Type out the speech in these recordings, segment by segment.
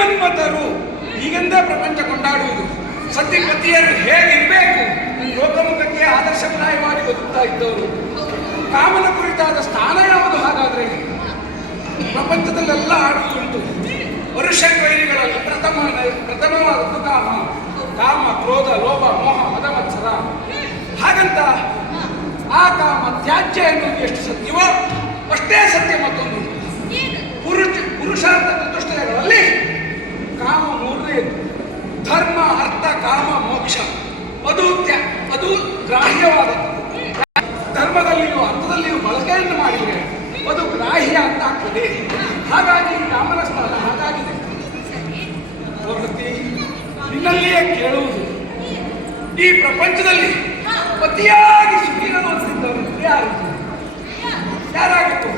ಶ್ರೀಮನ್ಮತರು ಹೀಗೆಂದೇ ಪ್ರಪಂಚ ಕೊಂಡಾಡುವುದು. ಸತಿಪತಿಯರು ಹೇಗಿರಬೇಕು, ಲೋಕಮುಖಕ್ಕೆ ಆದರ್ಶಪ್ರಾಯವಾಗಿ ಬದುಕ್ತಾ ಇದ್ದವರು. ಕಾಮನ ಕುರಿತಾದ ಸ್ಥಾನ ಯಾವುದು? ಹಾಗಾದ್ರೆ ಪ್ರಪಂಚದಲ್ಲೆಲ್ಲ ಆಡುವುದುಂಟು. ವರುಷವೈರಿಗಳಲ್ಲಿ ಪ್ರಥಮವಾದದ್ದು ಕಾಮ. ಕಾಮ, ಕ್ರೋಧ, ಲೋಭ, ಮೋಹ, ಮದ, ಮತ್ಸರ. ಹಾಗಂತ ಆ ಕಾಮ ತ್ಯಾಜ್ಯ ಎನ್ನುವುದು ಎಷ್ಟು ಸತ್ಯವೋ ಅಷ್ಟೇ ಸತ್ಯ ಮತ್ತೊಂದು. ಪುರುಷಾರ್ಥ ಚತುಷ್ಟಯಗಳಲ್ಲಿ ಕಾಮ ಮೂರನೆಯದು. ಧರ್ಮ, ಅರ್ಥ, ಕಾಮ, ಮೋಕ್ಷ ಅದು ಗ್ರಾಹ್ಯವಾದದ್ದು. ಧರ್ಮದಲ್ಲಿಯೂ ಅರ್ಥದಲ್ಲಿಯೂ ಬಳಕೆಯನ್ನು ಮಾಡಿದರೆ ಅದು ಗ್ರಾಹ್ಯ ಅಂತ ಆಗ್ತದೆ. ಹಾಗಾಗಿ ಕಾಮನ ಸ್ಥಾನ ಹಾಗಾಗಿದೆ. ನಿನ್ನಲ್ಲಿಯೇ ಕೇಳುವುದು, ಈ ಪ್ರಪಂಚದಲ್ಲಿ ಪತಿಯಾಗಿ ಸುಖಿರಲು ಯಾರಾಗಿತ್ತು?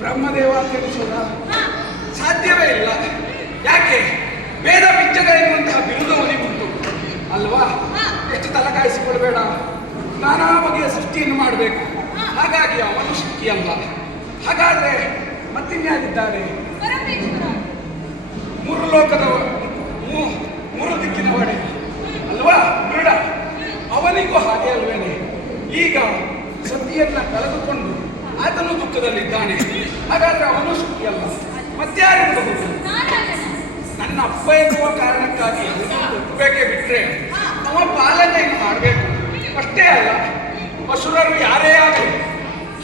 ಬ್ರಹ್ಮದೇವ ತಿಳಿಸೋದ? ಸಾಧ್ಯವೇ ಇಲ್ಲ. ಯಾಕೆ? ವೇದ ಪಿಚ್ಚಗ ಎನ್ನುವಂತಹ ಬಿರುದು ಅವನಿಗುಂಟು ಅಲ್ವಾ? ಎಷ್ಟು ತಲೆಕಾಯಿಸಿಕೊಳ್ಬೇಡ, ನಾನಾ ಬಗೆಯ ಸೃಷ್ಟಿಯನ್ನು ಮಾಡಬೇಕು. ಹಾಗಾಗಿ ಅವನು ಶಕ್ತಿಯಲ್ಲ. ಹಾಗಾದ್ರೆ ಮತ್ತಿನ್ಯಾರಿದ್ದಾರೆ? ಮೂರು ಲೋಕದ ಮೂರು ದಿಕ್ಕಿನ ಒಡೆ ಅಲ್ವಾ ಗರುಡ? ಅವನಿಗೂ ಹಾಗೆ ಅಲ್ವೇನೆ? ಈಗ ಸತಿಯನ್ನ ಕಳೆದುಕೊಂಡು ಆತನು ದುಃಖದಲ್ಲಿದ್ದಾನೆ. ಹಾಗಾದ್ರೆ ಅವನು ಸುಖಿಯಲ್ಲ. ಮತ್ಯಾರಿರಬಹುದು? ನನ್ನ ಅಪ್ಪ ಎನ್ನುವ ಕಾರಣಕ್ಕಾಗಿ ಒಪ್ಪಬೇಕೇ ಬಿಟ್ರೆ ಅವ ಪಾಲನೆಯನ್ನು ಮಾಡಬೇಕು ಅಷ್ಟೇ ಅಲ್ಲ. ಅಸುರರು ಯಾರೇ ಆಗಲಿ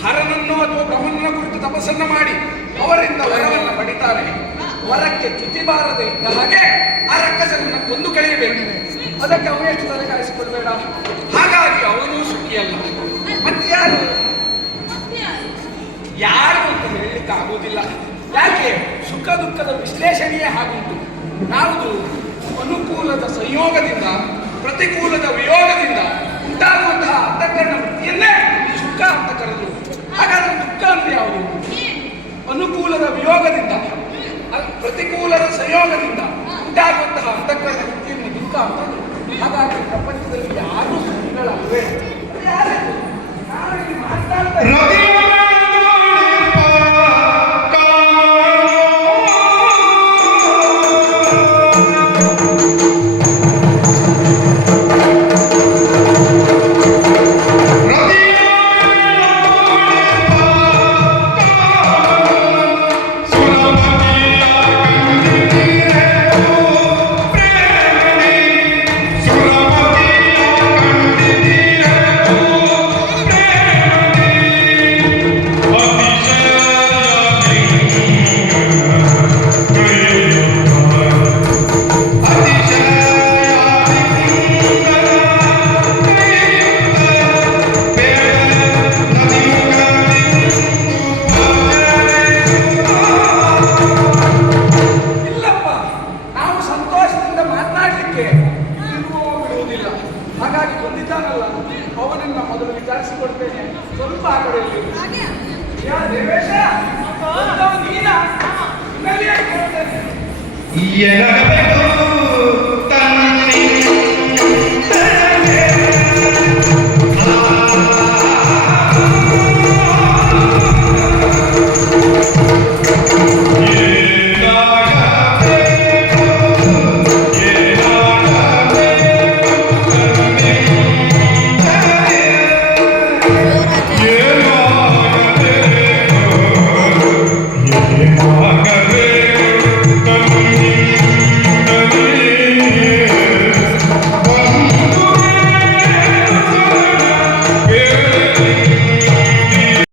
ಹರನನ್ನು ಅಥವಾ ಬ್ರಹ್ಮನ ಕುರಿತು ತಪಸ್ಸನ್ನು ಮಾಡಿ ಅವರಿಂದ ವರವನ್ನು ಪಡಿತಾರೆ. ವರಕ್ಕೆ ಚ್ಯುತಿ ಬಾರದೆ ಇದ್ದ ಹಾಗೆ ಆ ರಕ್ಕಸನನ್ನು ಕೊಂದು ಕಳೆಯಬೇಕು. ಅದಕ್ಕೆ ಅವನು ಎಷ್ಟು ತಲೆಕಾಯಿಸಿಕೊಳ್ಬೇಡ. ಹಾಗಾಗಿ ಅವನು ಸುಖಿಯಲ್ಲ. ಮತ್ಯಾರು? ಯಾರು ಅಂತ ಹೇಳಲಿಕ್ಕೆ ಆಗುವುದಿಲ್ಲ. ಯಾಕೆ? ಸುಖ ದುಃಖದ ವಿಶ್ಲೇಷಣೆಯೇ ಹಾಗುಂಟು. ಯಾವುದು? ಅನುಕೂಲದ ಸಂಯೋಗದಿಂದ ಪ್ರತಿಕೂಲದ ವಿಯೋಗದಿಂದ ಉಂಟಾಗುವಂತಹ ಅಂತಃಕರಣ ವೃತ್ತಿಯನ್ನೇ ಸುಖ ಅಂತ ಕರೆದು. ಹಾಗಾದ್ರೆ ದುಃಖ ಅಂದ್ರೆ ಯಾವುದು? ಅನುಕೂಲದ ವಿಯೋಗದಿಂದ ಪ್ರತಿಕೂಲದ ಸಂಯೋಗದಿಂದ ಉಂಟಾಗುವಂತಹ ಅಂತಃಕರಣ ವೃತ್ತಿಯನ್ನು ದುಃಖ ಅಂತ. ಹಾಗಾಗಿ ಪ್ರಪಂಚದಲ್ಲಿ ಯಾರು ಸುಖಿಗಳಲ್ವೇ? ಮಾತಾಡ್ತಾ ಅವನನ್ನ ಮೊದಲು ವಿಚಾರಿಸಿಕೊಡ್ತೇನೆ. ಸ್ವಲ್ಪ ಆ ಕಡೆಯಲ್ಲಿ ದೇವೇಶ ನೀನ